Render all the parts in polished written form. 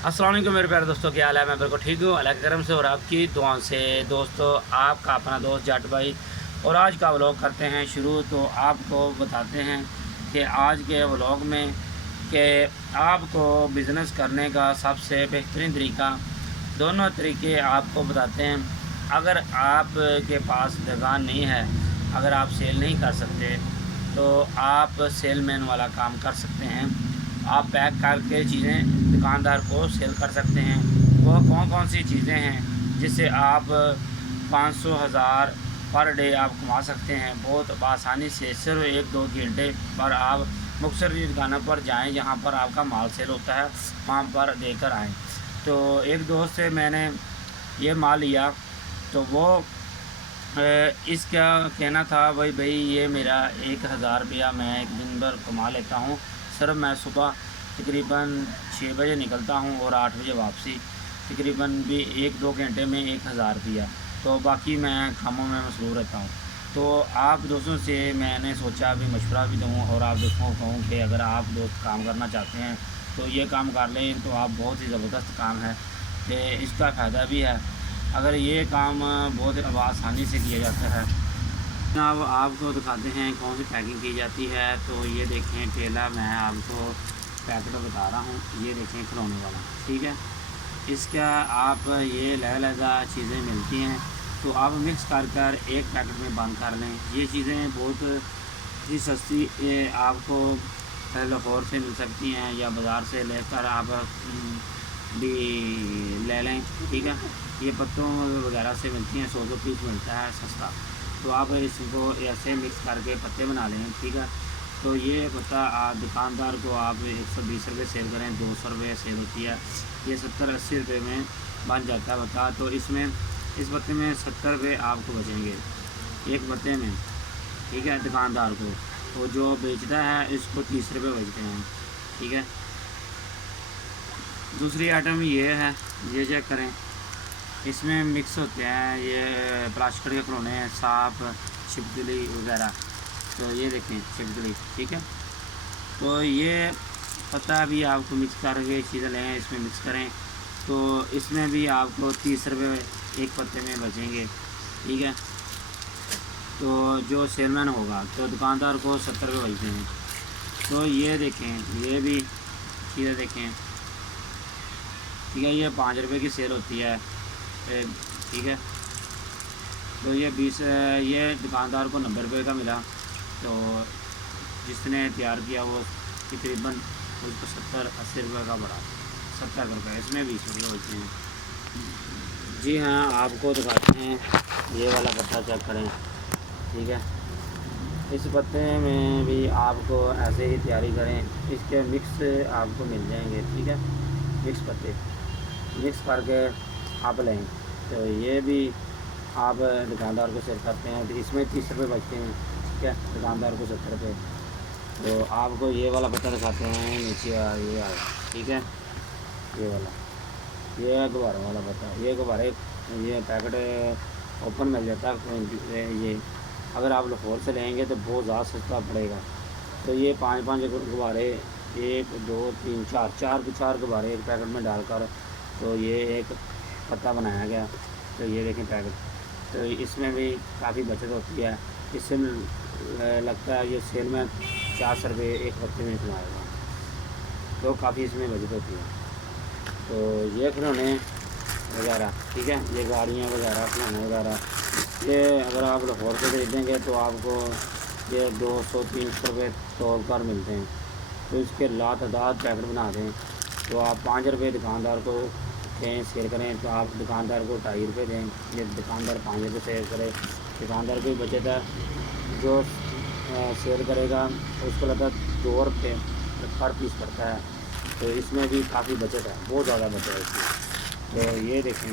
अस्सलाम वालेकुम मेरे प्यारे दोस्तों, क्या हाल है। मैं बिल्कुल ठीक हूँ अल्लाह के करम से और आपकी दुआओं से। दोस्तों, आपका अपना दोस्त जाट भाई और आज का व्लॉग करते हैं शुरू। तो आपको बताते हैं कि आज के व्लॉग में कि आपको बिज़नेस करने का सबसे बेहतरीन तरीका, दोनों तरीके आपको बताते हैं। अगर आपके पास दुकान नहीं है, अगर आप सेल नहीं कर सकते तो आप सेलमैन वाला काम कर सकते हैं। आप पैक करके चीज़ें दुकानदार को सेल कर सकते हैं। वो कौन कौन सी चीज़ें हैं जिससे आप 500 हज़ार पर डे आप कमा सकते हैं बहुत आसानी से। सिर्फ 1-2 घंटे पर आप मुख्तलिफ दुकानों पर जाएं जहां पर आपका माल सेल होता है, वहां पर देकर आएँ। तो एक दोस्त से मैंने ये माल लिया तो वो इसका कहना था भाई ये मेरा 1000 रुपया मैं एक दिन भर कमा लेता हूँ। सिर्फ मैं सुबह तकरीबन 6 बजे निकलता हूँ और 8 बजे वापसी, तकरीबन भी 1-2 घंटे में 1000 रुपया। तो बाकी मैं कामों में मसरूफ़ रहता हूँ। तो आप दोस्तों से मैंने सोचा अभी मशवरा भी दूँ और आप दोस्तों को कहूँ कि अगर आप दोस्त काम करना चाहते हैं तो ये काम कर लें। तो आप बहुत ही ज़बरदस्त काम है कि इसका फ़ायदा भी है। अगर ये काम बहुत आसानी से किया जाता है। अब आपको दिखाते हैं कौन सी पैकिंग की जाती है। तो ये देखें ठेला, मैं आपको पैकेट बता रहा हूँ। ये देखें खिलौने वाला, ठीक है। इसका आप ये अलग चीज़ें मिलती हैं तो आप मिक्स कर एक पैकेट में बंद कर लें। ये चीज़ें बहुत ही सस्ती आपको लाहौर से मिल सकती हैं या बाज़ार से लेकर आप भी ले लें, ठीक है। ये पत्तों वगैरह से मिलती हैं, 100 पीस मिलता है सस्ता। तो आप इसको ऐसे मिक्स करके पत्ते बना लें, ठीक है। तो ये पत्ता दुकानदार को आप 120 रुपये सेल करें, 200 रुपये सेल होती है। ये 70-80 रुपये में बन जाता है पत्ता। तो इसमें इस पत्ते में 70 रुपये आपको बचेंगे एक पत्ते में, ठीक है। दुकानदार को तो जो बेचता है इसको 30 रुपये बचते हैं, ठीक है। दूसरी आइटम ये है, ये चेक करें। इसमें मिक्स होते हैं ये प्लास्टिक के खिलौने हैं, सांप, छिपकली वगैरह। तो ये देखें छिपकली, ठीक है। तो ये पता भी आपको मिक्स करके चीज़ें लें, इसमें मिक्स करें। तो इसमें भी आपको 30 रुपये एक पत्ते में बचेंगे, ठीक है। तो जो सेलमैन होगा तो दुकानदार को 70 रुपये बचते हैं। तो ये देखें, ये भी चीज़ें देखें, ठीक है। ये 5 रुपये की सेल होती है, ठीक है। तो ये 20 ये दुकानदार को 90 रुपये का मिला। तो जिसने तैयार किया वो तकरीबन उसको 70-80 रुपये का पड़ा, 70 रुपये, इसमें 20 रुपये बचते हैं। जी हाँ, आपको दिखाते हैं ये वाला पत्ता चेक करें, ठीक है। इस पत्ते में भी आपको ऐसे ही तैयारी करें, इसके मिक्स आपको मिल जाएंगे, ठीक है। मिक्स पत्ते मिक्स करके आप लें। तो ये भी आप दुकानदार को सेल करते हैं तो इसमें 30 रुपये बचते हैं, ठीक है। दुकानदार को 70 रुपये। तो आपको ये वाला पत्ता दिखाते हैं, नीचे ये आया, ठीक है। ये वाला, ये गुब्बारों वाला पत्ता, ये गुब्बारे, ये पैकेट ओपन मिल जाता है। ये अगर आप लाहौर से लेंगे तो बहुत ज़्यादा सस्ता पड़ेगा। तो ये 5-5 गुब्बारे, 1 2 3 4 गुब्बारे एक पैकेट में डालकर तो ये एक पत्ता बनाया गया। तो ये देखें पैकेट। तो इसमें भी काफ़ी बचत होती है। इससे लगता है ये सेल में 400 रुपये एक पत्ते में कमाएगा, तो काफ़ी इसमें बचत होती है। तो ये खिलौने वगैरह, ठीक है, ये गाड़ियाँ वगैरह, खिलौने वगैरह, ये अगर आप लाहौर से खरीदेंगे तो आपको ये 200-300 रुपये तोल कर मिलते हैं। तो इसके लातादाद पैकेट बना दें। तो आप 5 रुपये दुकानदार को कहें सेल करें तो आप दुकानदार को 2.5 रुपये दें। ये दुकानदार 5 रुपये सेल करे, दुकानदार की बचत है। जो सेल करेगा उसको लगता है 2 रुपये पर पीस पड़ता है। तो इसमें भी काफ़ी बचत है, बहुत ज़्यादा बचत है इसमें। तो ये देखें,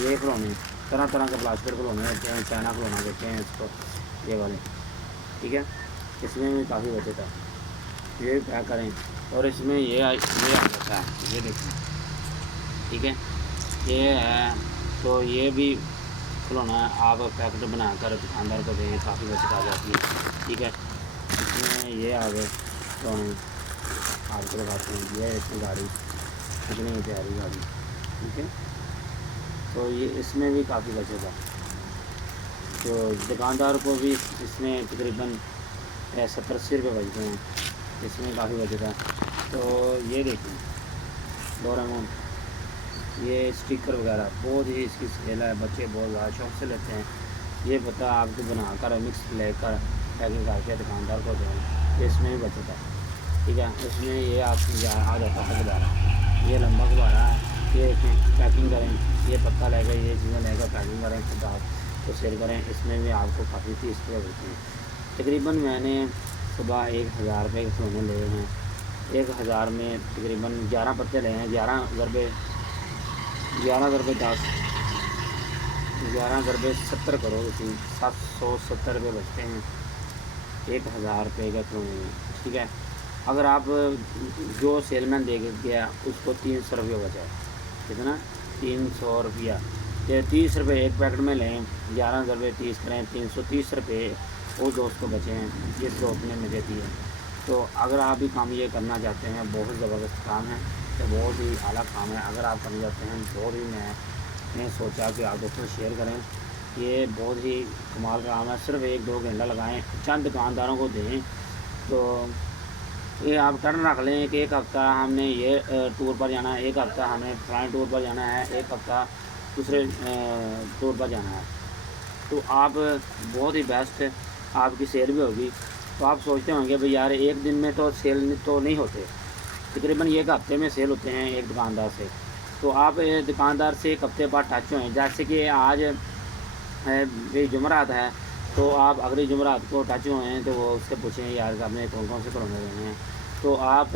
ये खिलौने तरह तरह के प्लास्टिक खिलौने होते हैं, चाइना खिलौना देते हैं इसको, ये वाले, ठीक है। इसमें भी काफ़ी बचत है, ये क्या करें। और इसमें ये आ जाता है, ये देखें, ठीक है। ये है, तो ये भी खिलौना आप पैकेट बनाकर दुकानदार को दें, काफ़ी बचत आ जाती है, ठीक है। इसमें ये आ गए खिलौने, आपको लगाते हैं। ये इसमें गाड़ी, इतनी प्यारी गाड़ी, ठीक है। तो ये इसमें भी काफ़ी बचत है, तो दुकानदार को भी इसमें तकरीबन 70-80 रुपये बचते हैं, इसमें काफ़ी बचत है। तो ये देखिए डोरेमोन, ये स्टिकर वगैरह बहुत ही इसकी सेल है, बच्चे बहुत ज़्यादा शौक से लेते हैं। ये पता आपको बनाकर मिक्स लेकर पैकिंग करके दुकानदार को दें, इसमें भी बचत है, ठीक है। इसमें ये आप आ जाता है गुब्बारा, ये लंबा गुब्बारा है, ये पैकिंग करें, ये पत्ता लेकर ये चीज़ें लेकर पैकिंग करें, खुद आप तो सेल करें। इसमें भी आपको काफ़ी 30 रुपये मिलते हैं। तकरीबन मैंने सुबह 1000 रुपये के खिलौने लिए हैं, 1000 में तकरीबन 11 पत्ते लिए हैं। 11 ज़रबे 10, 11 ज़रबे 70 करो, इसी 770 रुपये बचते हैं 1000 रुपये का खिलौने में, ठीक है। अगर आप जो सेलमैन दे गया उसको 300 रुपये बचा, कितना 300 रुपया, तो 30 रुपये एक पैकेट में लें, 11 ज़रबे 30 करें, 330 रुपये वो दोस्त को बचे हैं जिस दोस्त ने मुझे दिए। तो अगर आप भी काम ये करना चाहते हैं, बहुत ज़बरदस्त काम है, तो बहुत ही आला काम है। अगर आप करना चाहते हैं तो भी मैंने सोचा कि आप दोस्तों शेयर करें, ये बहुत ही कमाल का काम है। सिर्फ 1-2 घंटा लगाएं, चंद दुकानदारों को दें, तो ये आप टर्न रख लें कि एक हफ़्ता हमने ये टूर पर जाना है, एक हफ़्ता हमें फलाने टूर पर जाना है, एक हफ़्ता दूसरे टूर पर जाना है, तो आप बहुत ही बेस्ट आपकी सेल भी होगी। तो आप सोचते होंगे भाई यार एक दिन में तो सेल तो नहीं होते, तकरीबन एक हफ़्ते में सेल होते हैं एक दुकानदार से। तो आप दुकानदार से एक हफ़्ते बाद टच हों, जैसे कि आज ये जुमरात है, तो आप अगले जुमरात को टच हुए हैं तो वो उससे पूछें यार आपने कौन कौन से खिलौने देने हैं। तो आप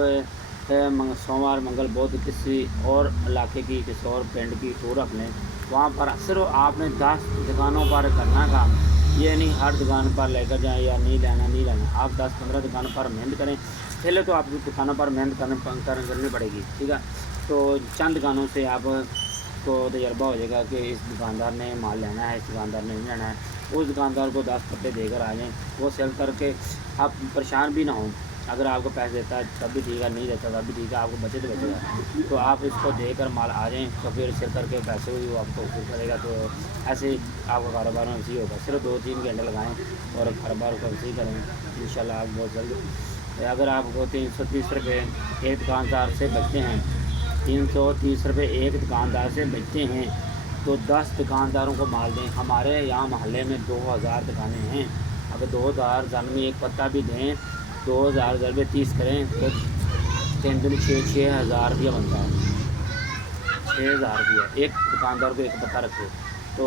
सोमवार मंगल बुध किसी और इलाके की, किसी और पिंड की टूर रख लें, वहाँ पर सिर्फ आपने 10 दुकानों पर करना काम, ये नहीं हर दुकान पर लेकर जाएं या नहीं लेना। आप 10-15 दुकानों पर मेहनत करें, पहले तो आपकी दुकानों पर मेहनत करनी पड़ेगी, ठीक है। तो चंद दुकानों से आपको तजर्बा हो जाएगा कि इस दुकानदार ने माल लेना है, इस दुकानदार ने नहीं लेना है। उस दुकानदार को 10 पत्ते देकर आ जाएँ, वो सेल करके आप परेशान भी ना हों। अगर आपको पैसे देता है तब भी ठीक है, नहीं देता तब भी ठीक है, आपको बचत बचेगा। तो आप इसको देकर माल आ जाएँ, तो फिर सेल करके पैसे भी वो आपको वसूल करेगा। तो ऐसे ही आपका कारोबार में वसी होगा। सिर्फ 2-3 घंटे लगाएँ और कारोबार को वसी करें, इंशाल्लाह आप बहुत जल्द। अगर आपको 330 रुपये एक दुकानदार से बचते हैं, 330 रुपये एक दुकानदार से बचते हैं, तो 10 दुकानदारों को माल दें। हमारे यहाँ मोहल्ले में 2000 दुकानें हैं, अगर 2000 जन में एक पत्ता भी दें, 2000 ज़रबे 30 करें तो 6,000 रुपया बनता है। 6,000 रुपया एक दुकानदार को एक पत्ता रखे। तो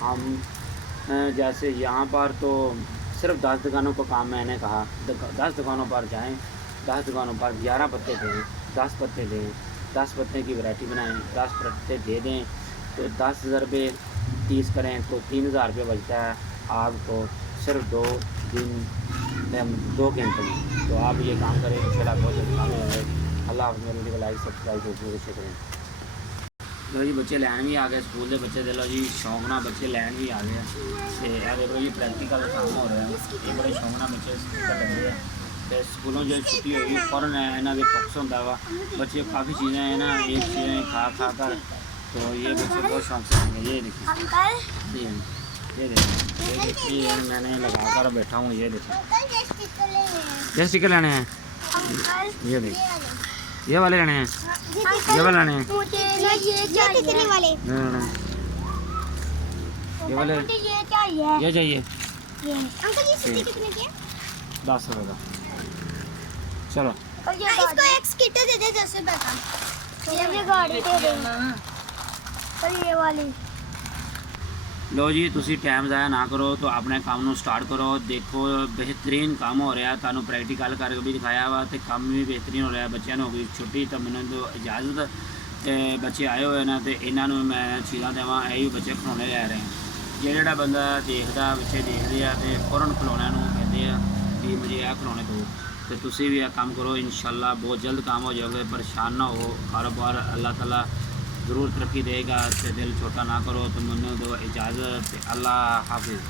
हम जैसे यहाँ पर तो सिर्फ 10 दुकानों को काम मैंने कहा, 10 दुकानों पर जाएं, 10 दुकानों पर 11 पत्ते दें, 10 पत्ते दें, 10 पत्ते की वैरायटी बनाएं, 10 पत्ते दे दें, तो 10 ज़रबे 30 करें तो 3,000 रुपये बचता है आपको सिर्फ 2 घंटे में। तो आप ये काम करें, इंशाल्लाह बहुत अच्छा काम है। अल्लाह हाफ़िज़। मेरे वीडियो को लाइक सब्सक्राइब जरूर करें। लो जी बच्चे लैन भी आ गए, स्कूल के बच्चे दे लो जी शौक ना बच्चे लैन भी आ गए। तो यह देखो जी प्रैक्टिकल काम हो रहा है, ये बड़े शौक ना बच्चे करते हैं। तो स्कूलों जो छुट्टी होगी फौरन इन्हों के फोकस होता वा, बच्चे काफ़ी चीज़ें हैं ना, एक चीज़ें खा कर, तो ये बच्चे बहुत शौक से खाएंगे। ये देखिए, ये देखिए मैंने लगा कर बैठा हूँ, ये देखिए ये स्टिकर लेने हैं, ये देखिए ये वाले लेने हैं, ये वाले लेने हैं, ये वाले ये चाहिए। अंकल ये कितने के? 10 रुपये का। चलो इसको एक स्किटर दे दे 10 रुपये का। ये गाड़ी दे देना, पर ये वाली लो जी तुसी टाइम ज़ाया ना करो, तो अपने काम ਨੂੰ स्टार्ट करो। देखो बेहतरीन काम हो रहा, ਤੁਹਾਨੂੰ प्रैक्टिकल करके भी दिखाया वा, तो काम भी बेहतरीन हो रहा। बच्चों ने हो गई छुट्टी, तो मैंने तो इजाज़त बच्चे आए हुए ना, तो इन्हों मैं चीज़ां देवां, यही बच्चे खिलौने ले रहे हैं। ਜਿਹੜਾ ਬੰਦਾ ਦੇਖਦਾ ਬੱਚੇ ਦੇਖਦੇ ਆ ਤੇ ਫੌਰਨ ਖਿਲੌਣਿਆਂ ਨੂੰ ਕਹਿੰਦੇ ਆ ਵੀ मुझे ਇਹ खिलौने दो। तो तुसी भी यह काम करो, इंशाल्लाह बहुत जल्द काम हो जाओगे। परेशान ना हो, कारोबार अल्लाह ताला ज़रूर तरक्की देगा। तो दिल छोटा ना करो, तो मैंने दो इजाज़त। अल्लाह हाफिज़।